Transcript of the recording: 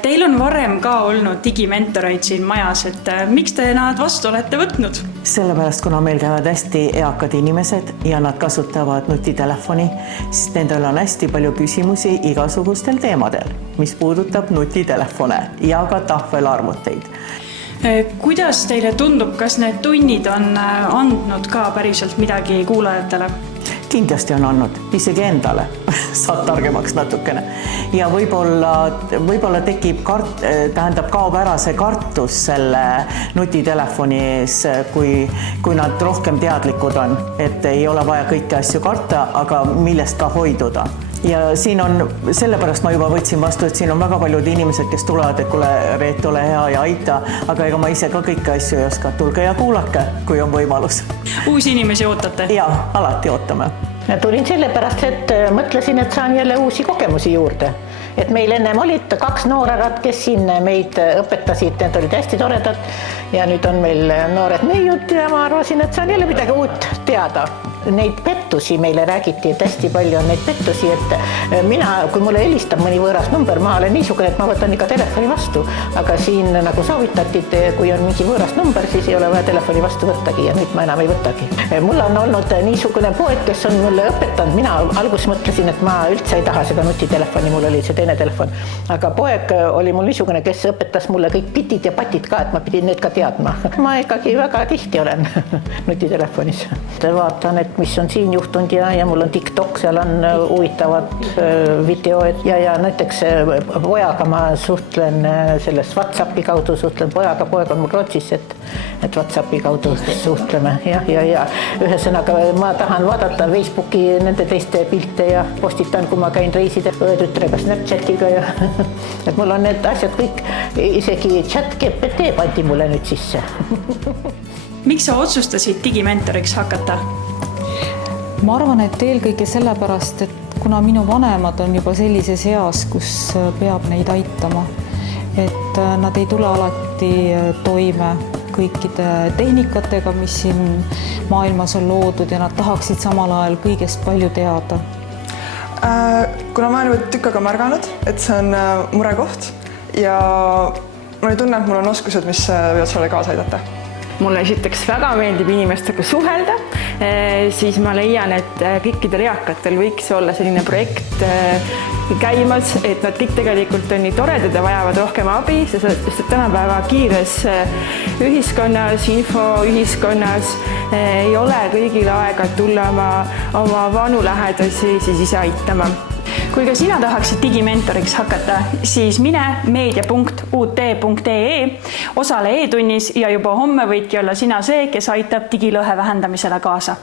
Teil on varem ka olnud digimentoreid siin majas, et miks te nad vastu olete võtnud? Sellepärast, kuna meil käivad hästi eakad inimesed ja nad kasutavad nutitelefoni, siis nendel on hästi palju küsimusi igasugustel teemadel, mis puudutab nutitelefone ja ka tahvelarvuteid. Kuidas teile tundub, kas need tunnid on andnud ka päriselt midagi kuulajatele? Kindlasti on andnud, isegi endale saad targemaks natukene. Ja võib-olla tekib kaob ära see kartus selle nutitelefoni ees, kui nad rohkem teadlikud on, et ei ole vaja kõiki asju karta, aga millest ka hoiduda. Ja siin on, sellepärast ma juba võtsin vastu, et siin on väga paljud inimesed, kes tulevad, et kuule, Reet, ole hea ja aita, aga ega ma ise ka kõiki asju ei oska. Tulge ja kuulake, kui on võimalus. Uusi inimesi ootate? Jaa, alati ootame. Tulin sellepärast, et mõtlesin, et saan jälle uusi kogemusi juurde. Et meil ennem olid 2 noorerat, kes siin meid õpetasid, need olid hästi toredad ja nüüd on meil noored neiud ja ma arvasin, et saan jälle midagi uut teada. Neid pettusi meile räägiti, et hästi palju on neid pettusi, et kui mulle helistab mõni võõras number, ma olen niisugune, et ma võtan ikka telefoni vastu, aga siin nagu soovitati, et kui on mingi võõras number, siis ei ole vaja telefoni vastu võttagi ja nüüd ma enam ei võtagi. Mul on olnud niisugune poeg, kes on mulle õpetanud, mina alguses mõtlesin, et ma üldse ei taha seda nutitelefoni, mul oli see teine telefon, aga poeg oli mul niisugune, kes õpetas mulle kõik bitid ja patid ka, et ma pidin need ka teadma. Ma ikkagi väga tihti olen nutitelefonis. Vaatan, et mis on siin juhtunud ja mul on TikTok, seal on huvitavad videoid ja näiteks pojaga ma suhtlen sellest WhatsAppi kaudu, suhtlen pojaga, poeg on mul Rootsis, et WhatsAppi kaudu suhtleme ja ühesõnaga ma tahan vaadata Facebooki nende teiste pilte ja postitan, kui ma käin reiside õetütrega Snapchatiga ja et mul on need asjad kõik, isegi ChatGPT pandi mulle nüüd sisse. Miks sa otsustasid digimentoriks hakata? Ma arvan, et eelkõige sellepärast, et kuna minu vanemad on juba sellises eas, kus peab neid aitama, et nad ei tule alati toime kõikide tehnikatega, mis siin maailmas on loodud ja nad tahaksid samal ajal kõigest palju teada. Kuna ma olen juba tükk aega märganud, et see on murekoht ja ma ei tunne, et mul on oskused, mis võivad sellele kaasa aidata. Mulle esiteks väga meeldib inimestega suhelda, siis ma leian, et kõikidel eakatel võiks olla selline projekt käimas, et nad kõik tegelikult on nii toredad ja vajavad rohkem abi, sest tänapäeva kiires ühiskonnas, infoühiskonnas ei ole kõigil aega tulla oma vanu lähedasi siis ise aitama. Kui ka sina tahaksid digimentoriks hakata, siis mine meedia.ut.ee, osale e-tunnis ja juba homme võidki olla sina see, kes aitab digilõhe vähendamisele kaasa.